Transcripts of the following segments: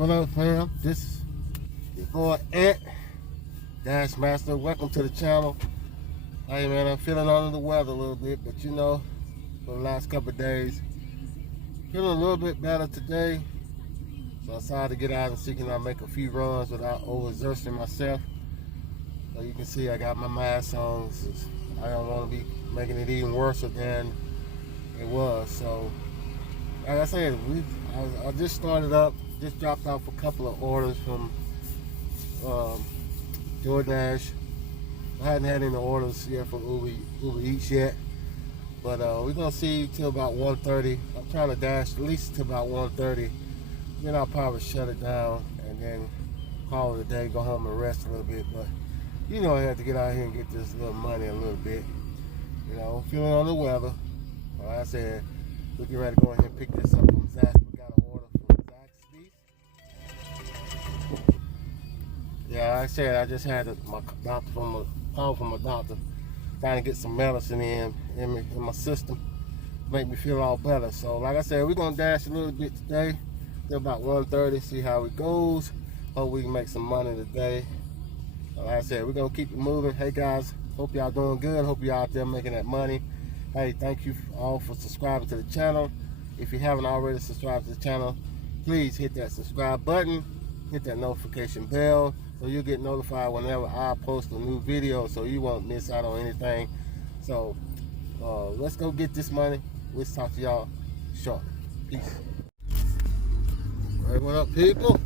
What up, fam? This is your boy Ant Dash Master. Welcome to the channel. Hey man, I'm feeling under the weather a little bit, but you know, for the last couple of days, feeling a little bit better today. So I decided to get out and see can I make a few runs without overexerting myself. So you can see I got my mask on. I don't want to be making it even worse than it was. So like I said, I just started up. Just dropped off a couple of orders from DoorDash. I hadn't had any orders yet from Uber Eats yet, but we're gonna see till about 1:30. I'm trying to dash at least till about 1:30. Then I'll probably shut it down and then call it a day, go home and rest a little bit. But you know, I have to get out here and get this little money a little bit. You know, feeling on the weather. Like I said, we get ready to go ahead and pick this up from Zach. We got an order from Zach's Beef. Yeah, like I said, I just had my doctor call from my doctor, trying to get some medicine in my system, make me feel all better. So like I said, we're gonna dash a little bit today, till about 1:30, see how it goes. Hope we can make some money today. Like I said, we're gonna keep it moving. Hey guys, hope y'all doing good. Hope y'all out there making that money. Hey, thank you all for subscribing to the channel. If you haven't already subscribed to the channel, please hit that subscribe button, hit that notification bell, so you'll get notified whenever I post a new video, so you won't miss out on anything. So let's go get this money. We'll talk to y'all shortly. Peace. Hey, what up, people?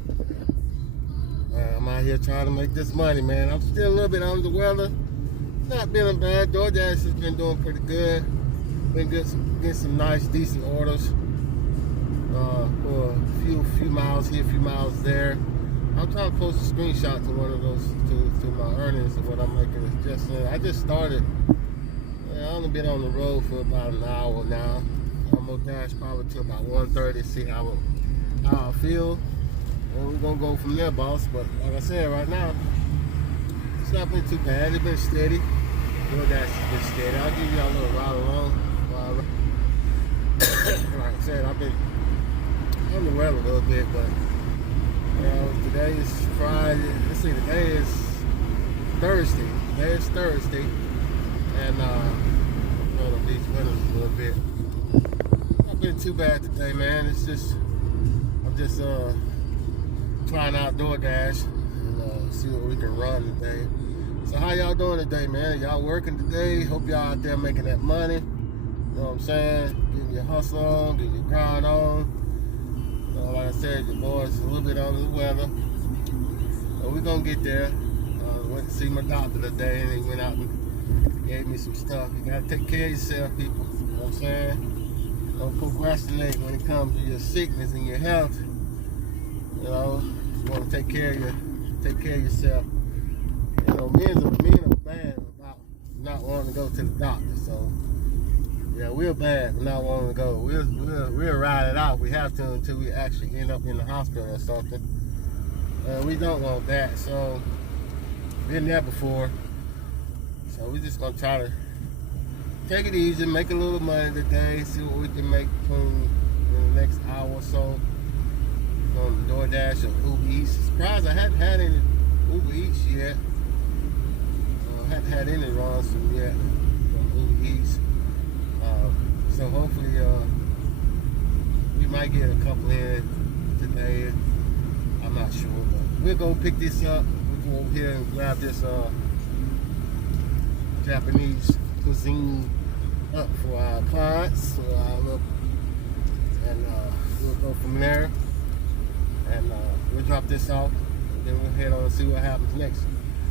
I'm out here trying to make this money, man. I'm still a little bit under the weather. Not feeling bad. DoorDash has been doing pretty good. Been getting some nice, decent orders for a few miles here, a few miles there. I'm trying to post a screenshot to one of those to my earnings of what I'm making. I just started. I've only been on the road for about an hour now. I'm gonna dash probably till about 1:30, see how I feel, and we're gonna go from there, boss. But like I said, right now it's not been too bad. It's been steady. DoorDash has been steady. I'll give y'all a little ride along. Like I said, I've been on the weather a little bit, but today is Friday. Let's see, today is Thursday. Today is Thursday, and these winters a little bit. Not been too bad today, man. It's just I'm just trying out DoorDash and see what we can run today. So how y'all doing today, man? Y'all working today? Hope y'all out there making that money. You know what I'm saying? Getting your hustle on, getting your grind on. Like I said, your boy's a little bit under the weather, but we're gonna get there. Went to see my doctor today, and he went out and gave me some stuff. You gotta take care of yourself, people. You know what I'm saying? Don't procrastinate when it comes to your sickness and your health. You know, you want to take care of yourself. You know, men are bad about not wanting to go to the doctor. So yeah, we're bad for not wanting to go. We'll ride it out. We have to until we actually end up in the hospital or something. We don't want that. So been there before. So we're just gonna try to take it easy, make a little money today, see what we can make in the next hour or so on DoorDash or Uber Eats. Surprised I hadn't had any Uber Eats yet. Hadn't had any runs from yet from Uber Eats. So hopefully we might get a couple in today. I'm not sure, but we'll go pick this up. We'll go over here and grab this Japanese cuisine up for our clients. And we'll go from there. And we'll drop this off. And then we'll head on and see what happens next.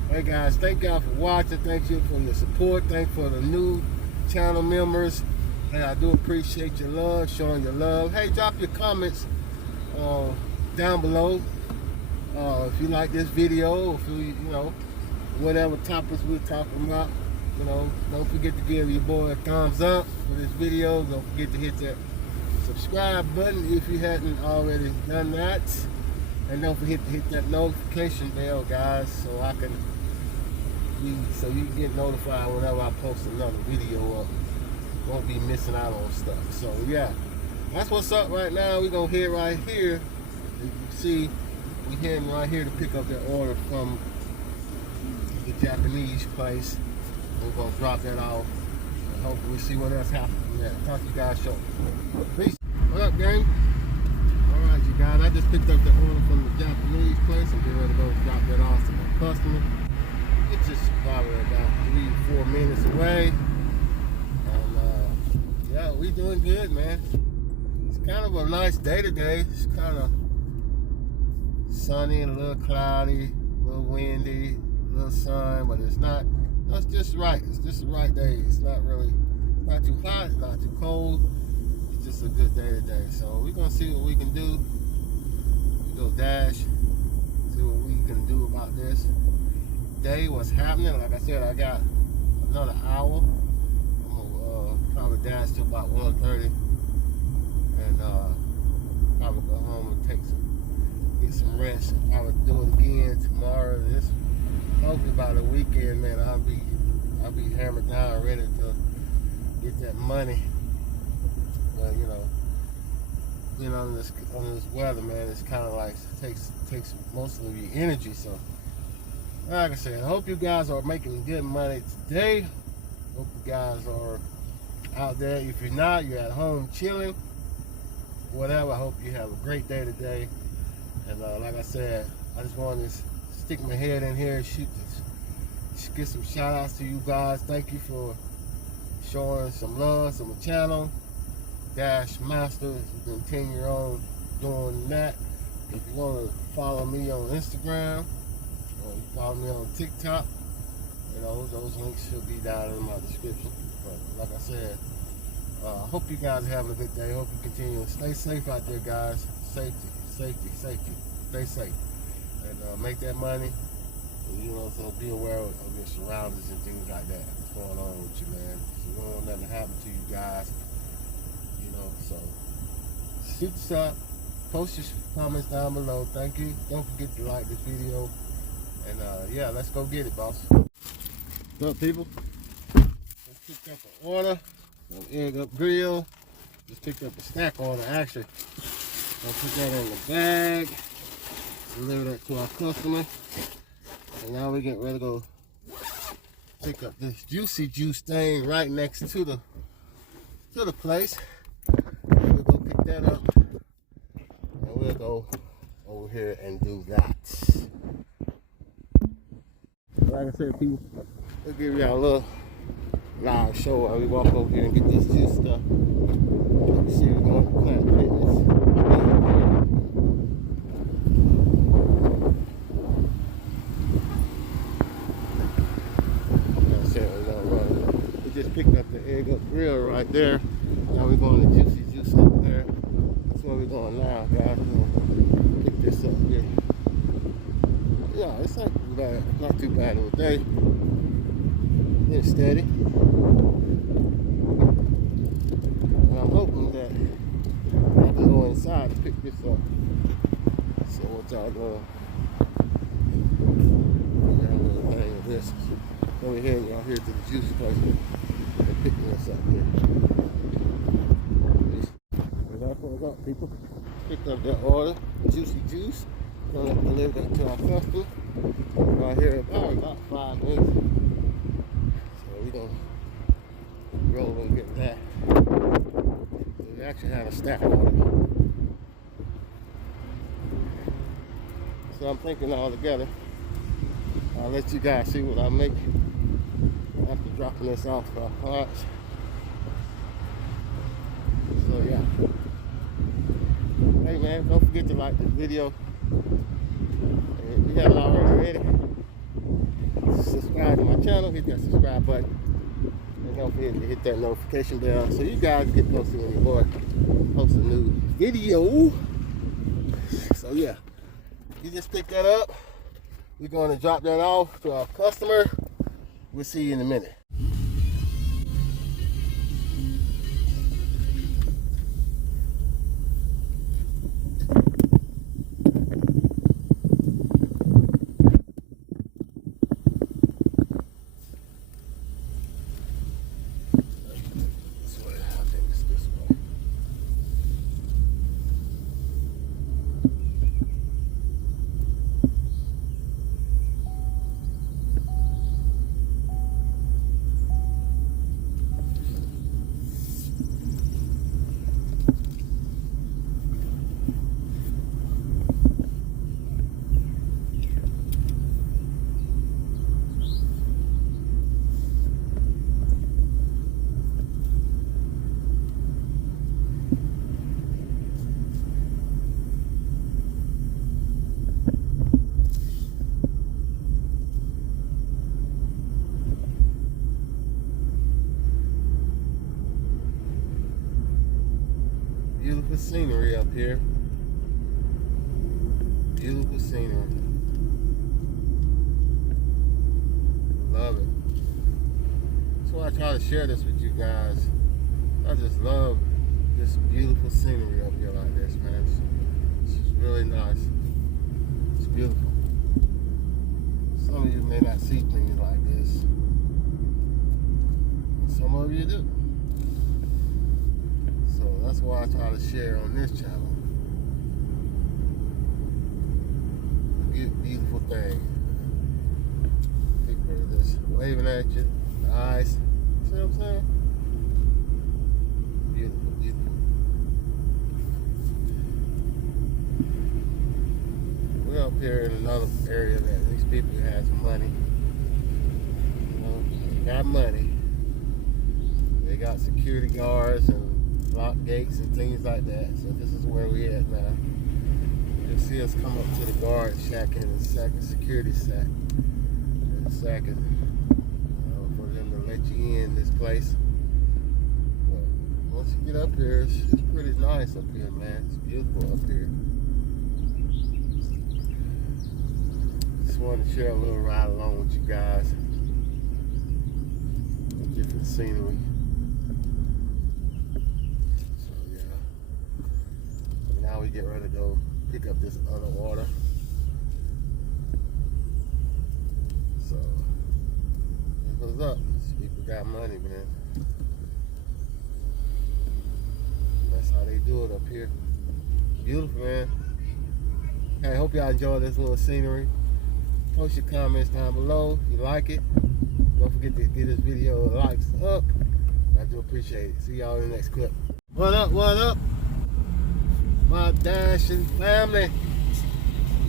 Hey guys, thank y'all for watching. Thank you for your support. Thank you for the new channel members. Hey, I do appreciate your love, showing your love. Hey, drop your comments down below if you like this video, if you know whatever topics we're talking about. You know, don't forget to give your boy a thumbs up for this video. Don't forget to hit that subscribe button if you hadn't already done that, and don't forget to hit that notification bell, guys, so you can get notified whenever I post another video up. Won't be missing out on stuff. So yeah, that's what's up right now. We're gonna head right here. You can see we're heading right here to pick up that order from the Japanese place. We're gonna drop that off and hopefully see what else happens. Yeah, talk to you guys shortly. Peace. What up, gang? Alright, you guys, I just picked up the order from the Japanese place. I'm getting ready to go drop that off to my customer. It's just probably about 3-4 minutes away. And yeah, we doing good, man. It's kind of a nice day today. It's kind of sunny and a little cloudy, a little windy, a little sun, but it's not, that's just right. It's just the right day. It's not really, not too hot, not too cold. It's just a good day today. So we're gonna see what we can do. We go dash, see what we can do about this day, what's happening. Like I said, I got another hour. I'm gonna probably dash till about 1:30 and probably go home and get some rest. I would do it again tomorrow. This hopefully by the weekend, man, I'll be hammered down, ready to get that money. But you know, being on this weather, man, it's kind of like takes most of your energy. So, like I said, I hope you guys are making good money today. Hope you guys are out there. If you're not, you're at home chilling. Whatever. I hope you have a great day today. And like I said, I just wanted to stick my head in here and get some shout outs to you guys. Thank you for showing some love to my channel. Dash Master has been 10 years on doing that. If you want to follow me on Instagram or you follow me on TikTok, you know, those links should be down in my description. But like I said, I hope you guys are having a good day. I hope you continue to stay safe out there, guys. Safety. Stay safe. And make that money. And, you know, so be aware of your surroundings and things like that. What's going on with you, man? So you don't want nothing to happen to you guys. You know, so shoot us up. Post your comments down below. Thank you. Don't forget to like this video. And yeah, let's go get it, boss. What's up, people? Just picked up an order. An egg up grill. Just picked up a snack order, actually. I'll put that in the bag. Deliver that to our customer. And now we get ready to go pick up this juicy juice thing right next to the place. We'll go pick that up. And we'll go over here and do that. Like I said, people, we'll give y'all a little live show while we walk over here and get this juice stuff. Let's see, we're going to Planet Fitness. We just picked up the egg up grill right there. Now we're going to juicy juice up there. That's where we're going now, guys. We're going to pick this up here. Yeah, it's not too bad. Not too bad of a day. It's steady. And I'm hoping that I can go inside and pick this up. So what y'all doing? We got a little thing of this. So we're heading out here to the juice place and picking this up here. That's what's up, people. Picked up that order, juicy juice. Gonna deliver that to our customer. Right here about 5 minutes. So we gonna roll and get that. We actually had a stack on it. So I'm thinking all together. I'll let you guys see what I make after dropping this off for our parts. So yeah. Hey man, don't forget to like this video. And if you haven't already, subscribe to my channel, hit that subscribe button. And don't forget to hit that notification bell so you guys get posted when your boy posts a new video. So yeah, you just pick that up. We're going to drop that off to our customer. We'll see you in a minute. scenery up here. Beautiful scenery. Love it. That's why I try to share this with you guys. I just love this beautiful scenery up here like this, man. It's really nice. It's beautiful. Some of you may not see things like this. Some of you do. So that's why I try to share on this channel. Beautiful thing. People are just waving at you, the eyes. See what I'm saying? Beautiful, beautiful. We're up here in another area that these people have some money. You know, they got money. They got security guards and lock gates and things like that. So this is where we at now. You'll see us come up to the guard shack in a second, security shack in a second, for them to let you in this place. But once you get up here, it's pretty nice up here, man. It's beautiful up here. Just wanted to share a little ride along with you guys. Different scenery. So yeah. Now we get ready to go pick up this other order. So it goes up. These people got money, man. That's how they do it up here. Beautiful, man. Hey, hope y'all enjoy this little scenery. Post your comments down below if you like it. Don't forget to give this video a likes up. I do appreciate it. See y'all in the next clip. What up, what up? My dashing family.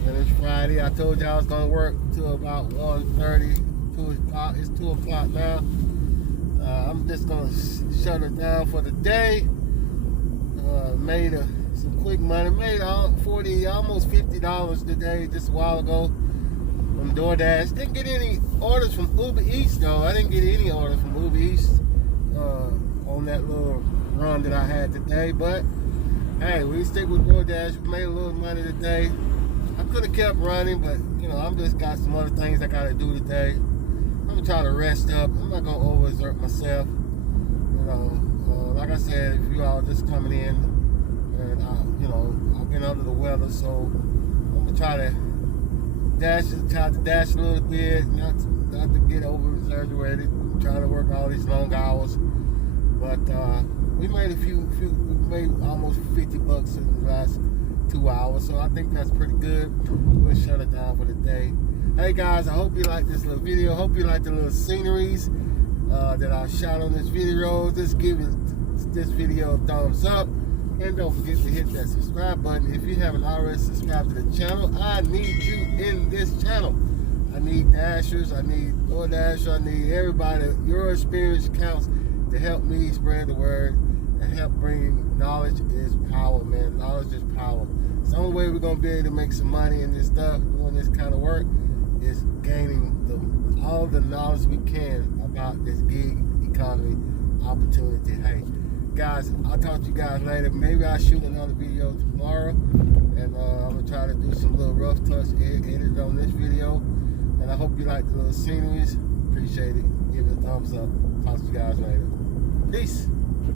And it's Friday. I told y'all I was gonna work till about 1:30, 2 o'clock. It's 2 o'clock now. I'm just gonna shut it down for the day. Made some quick money. Made almost $50 today, just a while ago from DoorDash. Didn't get any orders from Uber Eats though. I didn't get any orders from Uber Eats on that little run that I had today. But hey, we stick with DoorDash. We made a little money today. I could have kept running, but you know, I'm just got some other things I gotta do today. I'm gonna try to rest up. I'm not gonna overexert myself. You know, like I said, if you all just coming in, and you know, I've been under the weather, so I'm gonna try to dash a little bit, not to get over exaggerated. Trying to work all these long hours, but we made we made almost $50 in the last 2 hours, so I think that's pretty good. We'll shut it down for the day. Hey guys, I hope you like this little video. Hope you like the little sceneries that I shot on this video. Just give this video a thumbs up, and don't forget to hit that subscribe button if you haven't already subscribed to the channel. I need you in this channel. I need dashers, I need DoorDash, I need everybody. Your experience counts to help me spread the word and help bring knowledge is power, man. Knowledge is power. It's the only way we're gonna be able to make some money in this stuff, doing this kind of work, is gaining all the knowledge we can about this gig economy opportunity. Hey guys, I'll talk to you guys later. Maybe I'll shoot another video tomorrow, and I'm gonna try to do some little rough touch edit on this video. And I hope you like the little sceneries. Appreciate it. Give it a thumbs up. Talk to you guys later. Peace.